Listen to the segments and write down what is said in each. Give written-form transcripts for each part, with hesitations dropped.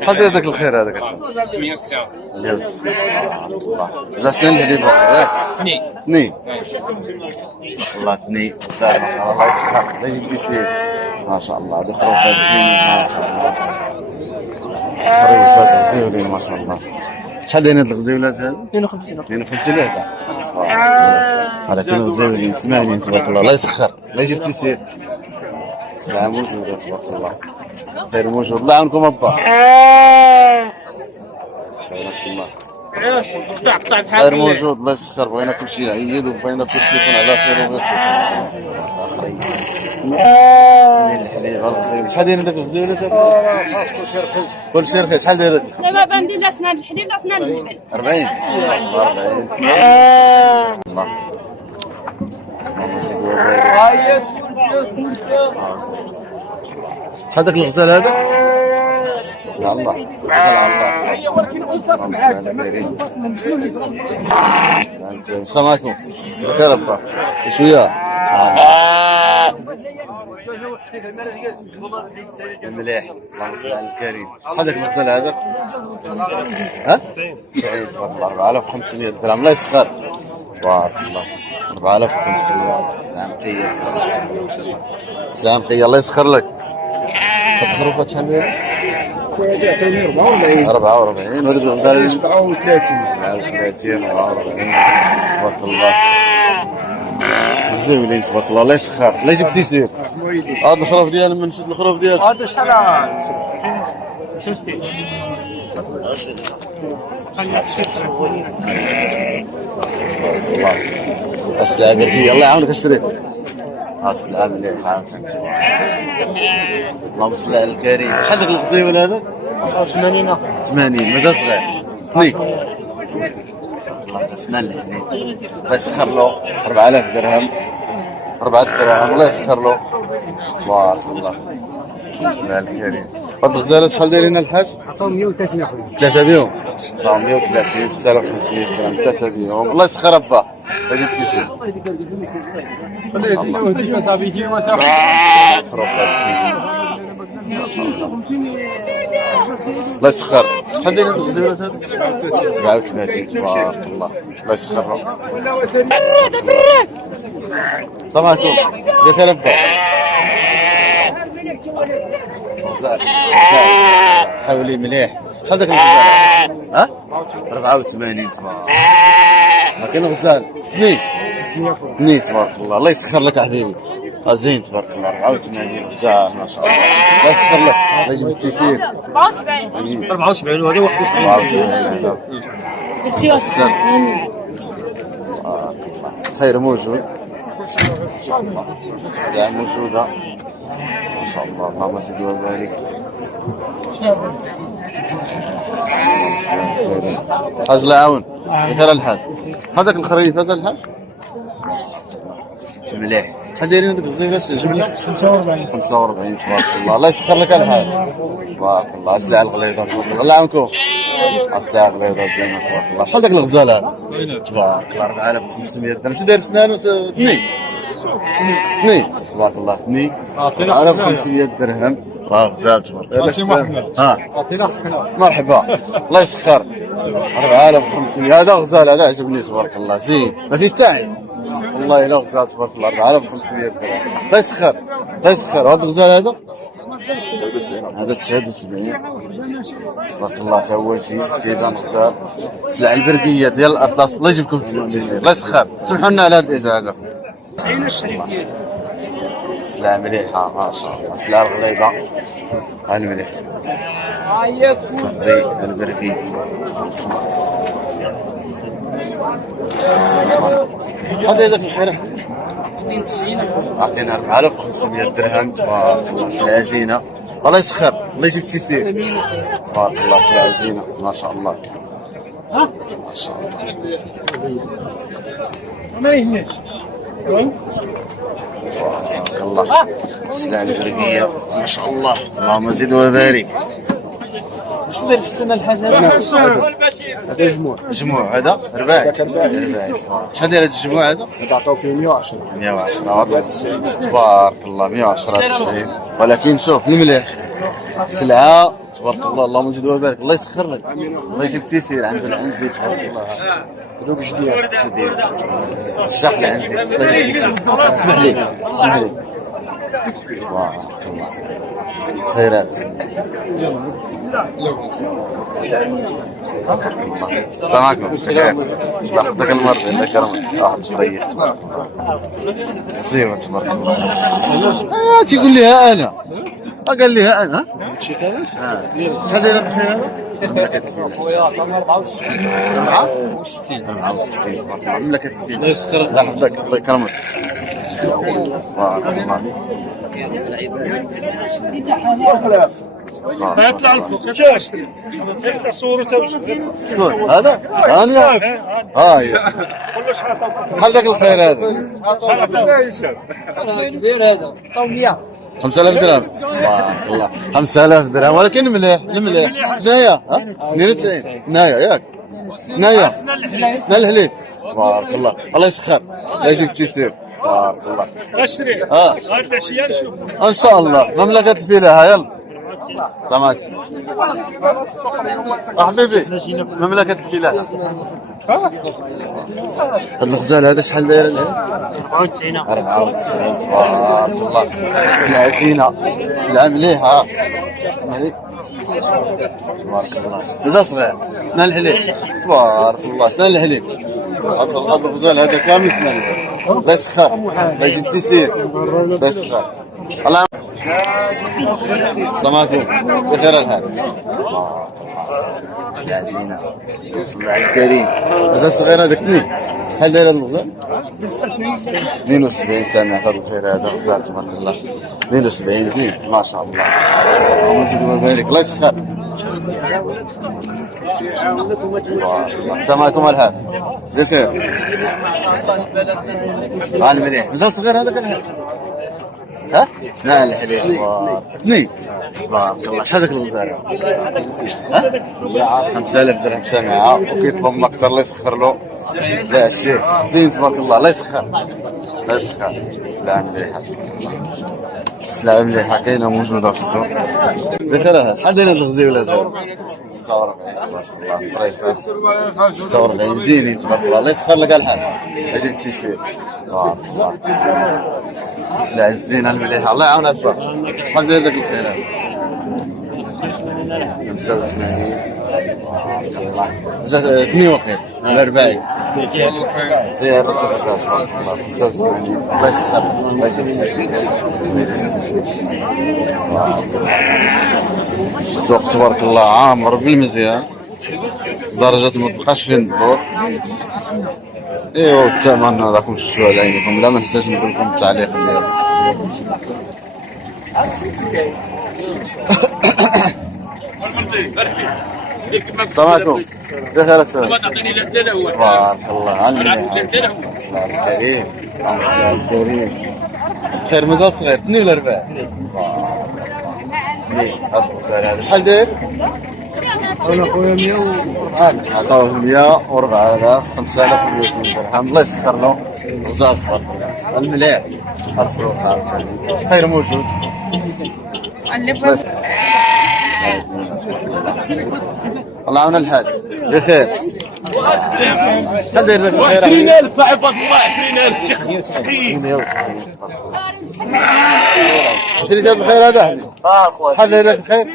شحال داير داك الخير هذاك؟ 806. 160. الله زاد سنان الحليب باقي ياك؟ اثنين. والله اثنين زاد ما شاء الله. الله يسخر. لا جبتي سير ما شاء الله. هذا خروف هاد السنين ما شاء الله. خريفات غزيولين ما شاء الله. شحال دايرين هاد الغزيولات هادو؟ 52. 52 وحده. هذا كانوا غزيولين سمانين تبارك الله. الله يسخر. لا جبتي سير. سلام موجودة تبارك الله. خير موجود. الله يعاونكم ابا. بارك الله. خير موجود. الله يسخر. بغينا كل شيء عيد وبغينا كل شيء يكون على خير وغير اخرين. سنين الحليب الغزيول. شحال دايرين داك الغزيولات هذا؟ كل شيء رخيص. شحال داير؟ دابا بندير لا سنان الحليب لا سنان اللحم 40. 40. الله. اللهم صل وبارك. شحال داك الغزال هذا؟ يا الله. السلام عليكم. بخير ابا. شويه. مليح. اللهم صل على الكريم. شحال داك الغزال هذا؟ ها؟ 90 تبارك الله. 4500 درهم. الله يسخر. تبارك الله. 4500. سلام قية. سلام قية. الله يسخر لك. هاد الخروفات شحال داير؟ عطوني 44. 44. وهذوك الغزال 37. 37. 44. تبارك الله. زوينين تبارك الله. الله يسخر. لا جبتي سير. هاد الخروف ديالهم من شد الخروف ديالك. هذا شحال؟ 65. السلام عليكم. الله يعاونك الشريك. السلام عليكم. اللهم صل على الكريم. شحال داك الغزيول هذا؟ 80. 80. مازال صغير. اثنين. الله سنان الحنين. الله يسخر له 4000 درهم. 4 دراهم. الله يسخر له. تبارك الله. بسم الله الكريم. هاد الغزالات شحال دايرين الحاج؟ عطاهم 130 اخويا. ثلاثة بيهم. عطاهم 130. 6500 درهم. ثلاثة بيهم. الله يسخر ابا. لا جبتي شي. ما شاء الله. خروفات سيدي. ما شاء الله. الله يسخر. شحال دايرين الغزالات هادو؟ 37 تبارك الله. الله يسخر له. السلام عليكم. بخير ابا. غزال. حولي مليح. شحال داك الغزال؟ ها؟ 84 تبارك. ما كاين غزال. اثنين. اثنين تبارك الله. الله يسخر لك حبيبي. زين تبارك الله. 84 رجال ما شاء الله. الله يسخر لك. الله يجيب التيسير. 74 وهذا 71. خير موجود. سلام موجودة. ما شاء الله. اللهم زد وبارك. حاج الله يعاون. بخير الحال. هذاك الخريف هذا الحاج؟ مليح. شحال دايرين هذوك الغزيلات؟ 45. 45 تبارك الله. الله يسخر لك الحال. تبارك الله. اسلع الغليظة تبارك الله. الله يعاونكم. اسلع الغليظة زينة تبارك الله. شحال داك الغزال هذا؟ تبارك الله. 4500 درهم. شنو داير بسنانو؟ اثنين. اثنين تبارك الله. اثنين. 4500 درهم. راه غزال تبارك الله. ها مرحبا. الله يسخر. 4500. هذا غزال. هذا عجبني تبارك الله. زين ما فيه تاعي. والله الا غزال تبارك الله. 4500 درهم. الله يسخر. الله يسخر. هذا الغزال هذا؟ هذا 79 تبارك الله. تا هو زين. كيبان غزال. سلع البرقيه ديال الاطلس. الله يجيبكم التيسير. الله يسخر. سمحوا لنا على هذه الازعاجه. 90 الشريك ديالي. سلع مليحه ما شاء الله. سلع الغليظه. هاني مليح. الصبري البرقي. هذا ذاك الخير. عطيني 90. اعطينا 4500 درهم تبارك الله. سلعه زينه. الله يسخر. الله يجيب التيسير. تبارك الله. سلعه زينه ما شاء الله. ما شاء الله. تبارك الله. السلعه البرقيه ما شاء الله. اللهم زد وبارك. شنو داير في السنه الحاجه هذا؟ هذا جموع. جموع هذا رباعي. رباعي. شحال داير هذا الجموع هذا؟ هذا عطاو فيه 110. 110. تبارك الله. 110 90. ولكن شوف المليح سلعه تبارك الله، اللهم زد وبارك، الله يسخر لك، الله يجيب التيسير عنده العنزي تبارك الله. هذوك جديد. جديد الشاق العنزي، الله يجيب التيسير. اسمح لي اسمح لي. تبارك الله خيرات. السلام عليكم. لحظتك المرة الله يكرمك. واحد شوية تبارك الله. زين تبارك الله. تيقول لي ها انا. قال لي ها انا. شحال داير الخير هذا؟ 64 تبارك الله. مملكة الفيل. الله يسخرك. لحظتك الله يكرمك. تبارك الله. يطلع الفوق شاش يطلع صورته شكون هذا؟ انا هاي بحال داك الخير هذا كبير هذا 5000 درهم. بارك الله 5000 درهم، ولكن مليح المليح هنايا 92 هنايا ياك هنايا سنان الحليب. بارك الله الله يسخر، الله يجيب التيسير. بارك الله اشري غير العشيه نشوف ان شاء الله. مملكة الفيلة يلا. السلام عليكم حبيبي. مملكة الفلاحة. هاد الغزال هذا شحال داير له؟ 94 94 تبارك الله. سلعة زينة، سلعة مليحة. تبارك الله مازال صغير. سنان الحليب تبارك الله، سنان الحليب. هاد الغزال هذا كامل سنان الحليب. الله يسخر، الله يجيب تيسير، الله يسخر. الله. السلام عليكم. بخير الحال. شحال زينة. صلى على الكريم. مازال صغير هذاك اثنين. شحال داير هذا الغزال؟ 72 سامع هذا الخير هذا غزال تبارك الله. 72 زين ما شاء الله. اللهم زد وبارك، الله يسخر. السلام عليكم الحال. بخير. غالي مليح. مازال صغير هذاك الحال. ها؟ سنان الحليب اثنين تبارك الله. شحال هذاك الغزال؟ ها؟ 5000 درهم سامعها، وكيطلب من اكثر الله يسخر له زي الشيء زين تبارك الله. الله يسخر الله يسخر. سلعة مليحة تبارك الله، سلعة مليحة كاينة موجودة في السوق. بخير. شحال داير هاد الغزيولة هذا؟ 46 تبارك الله. فريفات 46 زينين تبارك الله. الله يسخر لك الحال، يجيب التيسير. تبارك الله السلعة الزينة المليحة، الله يعاونها فيها. شحال داير داك الخير هذا؟ 85 جات 42 ولا 40 زي بس تبارك الله. 85 الله يسخر، الله يجيب التيسير، الله يجيب التيسير. السوق تبارك الله عامر بالمزيان، درجات ما تبقاش فين الدور. ايوا الثمن راكم شفتوا على عينكم، لا ما نحتاج نقول لكم التعليق ديالو. السلام عليكم. بخير السلام. بارك الله عليك. السلام الكريم. السلام الكريم. خير مازال صغير 2 ولا 4؟ هذا الغزال هذا شحال داير؟ انا خويا 100 عطاوه 104,000 5100 درهم. الله يسخر له غزال تبارك الله المليح. الفروق عاوتاني خير موجود. الله يعاون الحال. بخير. شحال داير لك الخير؟ 20,000 عباد الله 20,000 تقي. شريت هذا الخير هذا؟ خويا. شحال داير لك الخير؟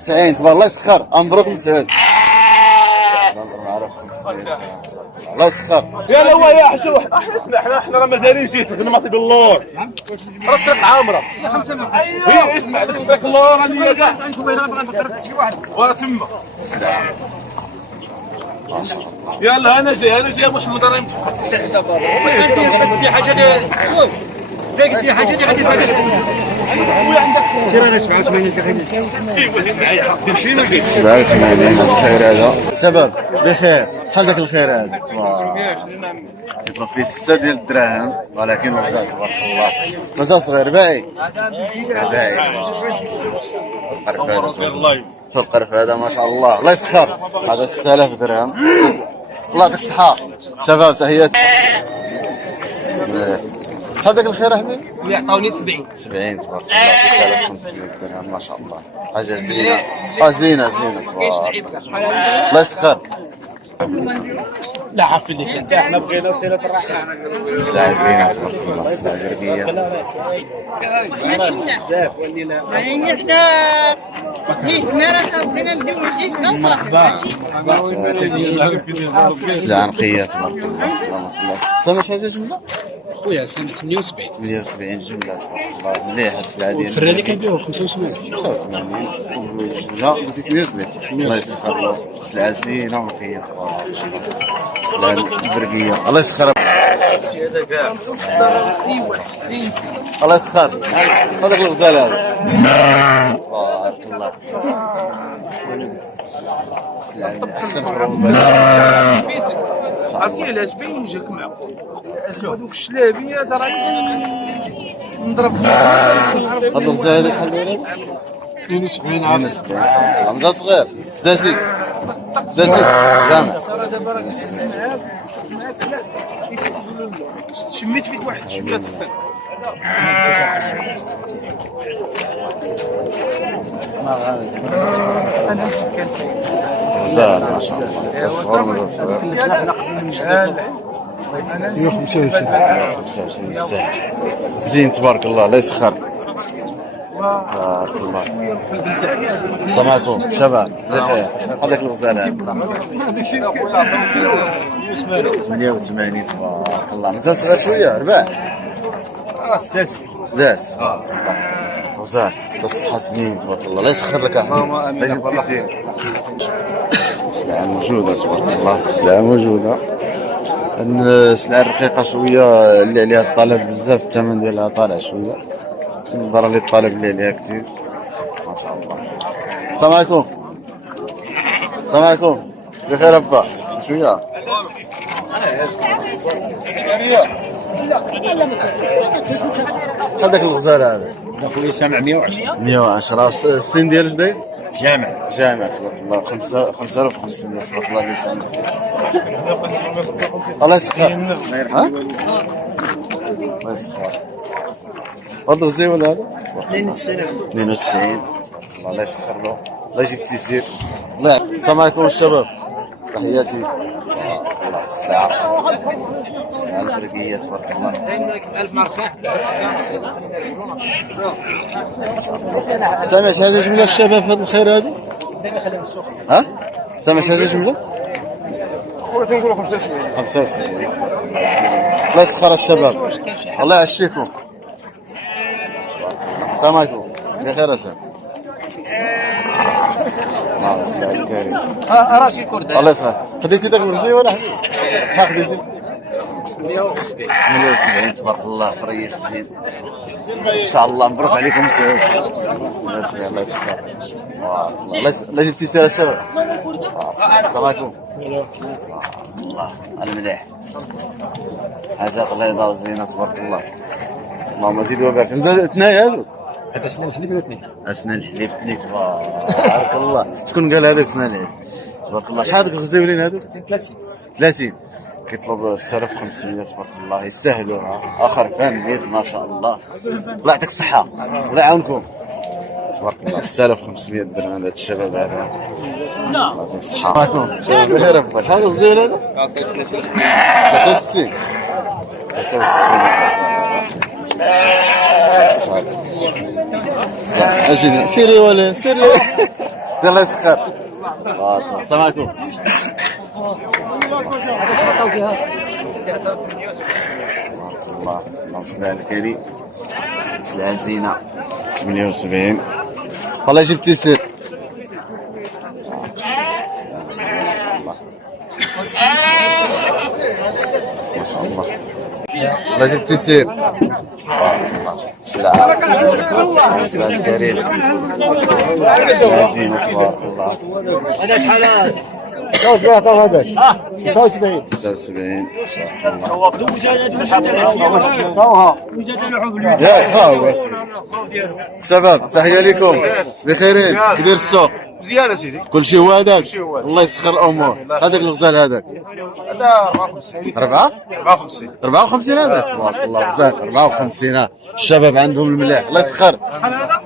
90 تبارك الله يسخر. مبروك مسعود. الله يسخر. يا لو يا حشوح اسمع احنا راه مازالين جيت نماطي باللور راه الطريق عامره. ايوا اسمع ذاك اللور راني كاع عندكم هنا بغا نقرب شي واحد ورا تما. يلا انا جاي محمد راه يمشي في حاجه ديال ديك حاجه ديال غادي تبادل خويا عندك سير انا 87 دقيقه سير اسمع تمشينا 87 الخير هذا. شباب بخير. شحال داك الخير هذا؟ يبقى فيه 6 ديال الدراهم، ولكن مازال تبارك الله مازال صغير باعي باعي. شوف القرف هذا ما شاء الله. الله يسخر. هذا 6000 درهم. الله يعطيك الصحة شباب. تحياتي. هذاك الخير حبيبي؟ يعطوني 70. 70 تبارك الله. 9500 درهم ما شاء الله. حاجه زينه. زينه تبارك الله. الله يسخر. لا عارف اللي انت احنا بغينا صله الرحم. لا زينه تبارك الله. سلعه دربيه. بزاف ولينا يعني حنا جيتنا راه بغينا نديرو جيتنا سلعه نقيه تبارك الله. اللهم صل على سنه حاجه جمله خويا سنه 78. 78 جمله تبارك الله. مليحه السلعه ديالك. الفرالي كنبيعو 85. 85 جمله قلتي 78. الله يسخر له. سلعه زينه ونقيه تبارك الله. سلعه برقيه. الله يسخر. الله يسخر. هذاك الغزال هذا بارك الله. سلعه احسن خروج. عرفتي علاش باين وجهك معقول؟ هذوك الشلابيه هذا راه نضرب هذا الغزال هذا شحال داير؟ 72 عام. مازال صغير. سداسي جامع. ترى دابا راه معاك لا شميت فيك واحد شويه الصدق. انا كان غزال ما شاء الله. صغير مازال صغير. 25 الساعة. زين تبارك الله. الله يسخر. بارك الله. سمعتم شباب بخير. هذاك الغزال هذا 88 تبارك الله. مازال صغير شويه. رباع سداس غزال تصحى سمين تبارك الله. لا يسخر لك احمد. لا جبتي زين. سلعه موجوده تبارك الله. سلعه موجوده. السلعه الرقيقه شويه اللي عليها الطلب بزاف. الثمن ديالها طالع شويه. نظرا للطلب اللي عليها كثير ما شاء الله. السلام عليكم. السلام عليكم. بخير ابا شويه. هذاك الغزال هذا اخويا سامع 110. 110. السن ديالو اش داير؟ جامع تبارك الله. 5500 تبارك الله. لسان الله يسخر. ها الله يسخر. هذا الغزال ولا هذا؟ 92 الله يسخر له. الله يجيب التيسير. لا السلام عليكم الشباب. تحياتي. السلعة البرقية تبارك الله. 1000 مرصح. سامع حاجة جملة الشباب في هذا الخير هذه؟ ها؟ سامع حاجة جملة؟ خويا تنقولوا 75. 75. الله يسخر الشباب. الله يعشيكم. السلام عليكم. بخير يا شباب. راشي كرد. الله يسخر. خديتي داك المرزي ولا حبيبي؟ شحال خديتي؟ 78 تبارك الله. فريق زين ان شاء الله. مبروك عليكم سعود. الله يسخر. الله يسخر. الله جبتي سير الشباب. السلام عليكم. الله المليح. حاجه بيضاء وزينه تبارك الله. اللهم زيد وبارك. مازال اثنين هذو. هذا اسنان الحليب ولا اثنين؟ اسنان الحليب اثنين تبارك الله. شكون قال هذاك اسنان الحليب؟ تبارك الله. شحال هذوك الغزاولين هذوك؟ 30 كيطلب السلف 500 تبارك الله. يستاهلوها. اخر فن ما شاء الله. الله يعطيك الصحه. الله يعاونكم تبارك الله. السلف 500 درهم. هذا الشباب هذا الله يعطيك الصحه. معكم بخير ابا. شحال الغزال هذا؟ 63 63. سيري ولا سيري. الله يسخر. السلام عليكم. الله اللهم صل على الكريم. سلعة زينة 78. والله جبت تيسير. ما شاء الله. والله جبت تيسير. سلعة الكريم. سلعة زينة تبارك الله. هذا شحال هذا؟ 79 هذاك. 79. 79. يا شباب تحية لكم. بخيرين. كدير السوق زياده سيدي. كل شيء هو هذاك. شيء هو هذاك. الله يسخر الامور. هذاك الغزال هذاك هذا 54. 54. 54 هذاك تبارك الله غزال 54. الشباب عندهم الملاح الله يسخر. شحال هذا؟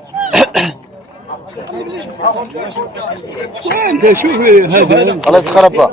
انت شوف هذا الله يسخر ابا.